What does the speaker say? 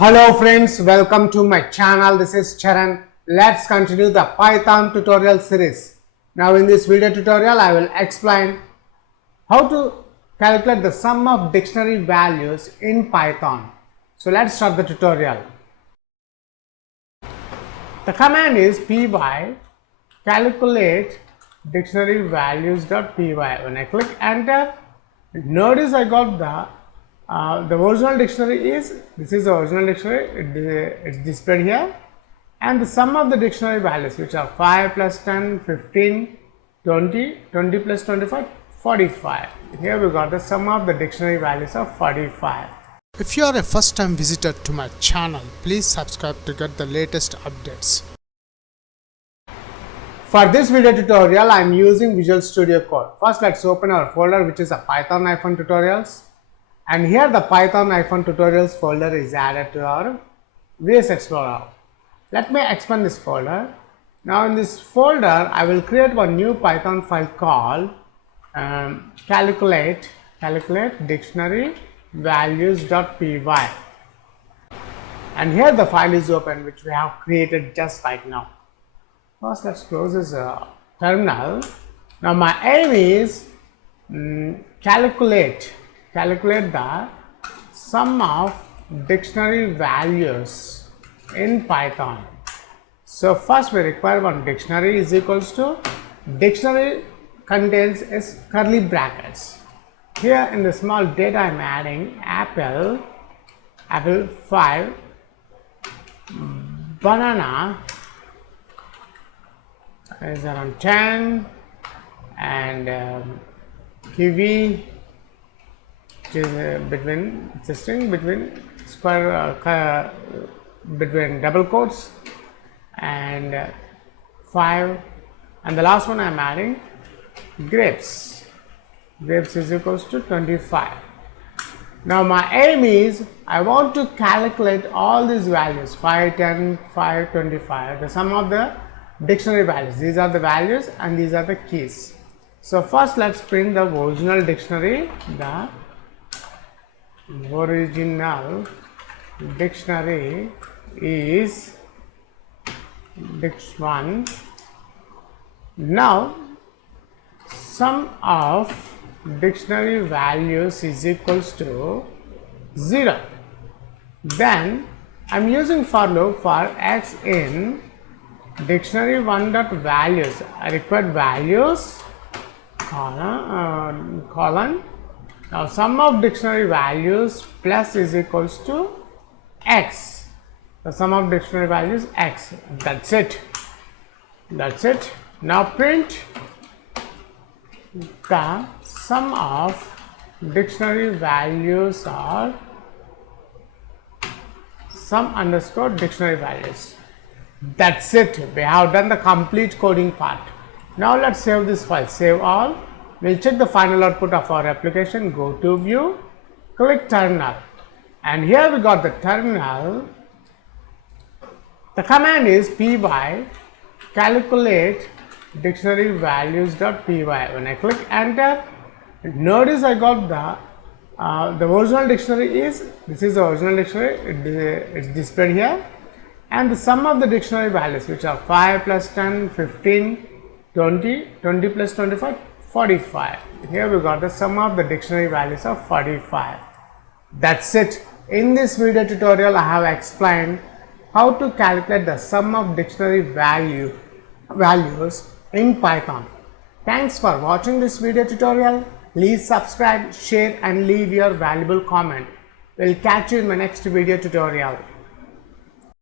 Hello friends, welcome to my channel. This is Charan. Let's continue the Python tutorial series. Now in this video tutorial I will explain how to calculate the sum of dictionary values in Python. So let's start the tutorial. The command is py calculate dictionary values.py. When I click enter, notice I got the original dictionary is, this is the original dictionary, it's displayed here, and the sum of the dictionary values, which are 5 plus 10, 15, 20, 20 plus 25, 45. Here we got the sum of the dictionary values of 45. If you are a first time visitor to my channel, please subscribe to get the latest updates. For this video tutorial, I am using Visual Studio Code. First, let's open our folder, which is a Python-tutorials. And here the Python-tutorials folder is added to our VS Explorer. Let me expand this folder. Now in this folder, I will create one new Python file called calculate dictionary values.py. And here the file is open, which we have created just right now. First, let's close this terminal. Now my aim is calculate the sum of dictionary values in Python. So first we require one dictionary is equals to dictionary contains is curly brackets. Here in the small data I am adding apple 5, banana is around 10, and kiwi, which is between between double quotes, and 5, and the last one I am adding grapes is equals to 25. Now my aim is I want to calculate all these values 5, 10, 5, 25, the sum of the dictionary values. These are the values and these are the keys. So first let's print the original dictionary. The original dictionary is dict1. Now sum of dictionary values is equals to 0. Then I am using for loop for x in dictionary 1 dot values. I require values colon. Now sum of dictionary values plus is equals to x. The sum of dictionary values x. That's it. Now print the sum of dictionary values or sum underscore dictionary values. That's it. We have done the complete coding part. Now let's save this file. Save all. We'll check the final output of our application. Go to view, click terminal, and here we got the terminal. The command is py calculate dictionary values.py. When I click enter, notice I got the original dictionary is, this is the original dictionary, it's displayed here, and the sum of the dictionary values, which are 5 plus 10, 15, 20, 20 plus 25, 45. Here we got the sum of the dictionary values of 45. That's it. In this video tutorial I have explained how to calculate the sum of dictionary values in Python. Thanks for watching this video tutorial. Please subscribe, share and leave your valuable comment. We'll catch you in my next video tutorial.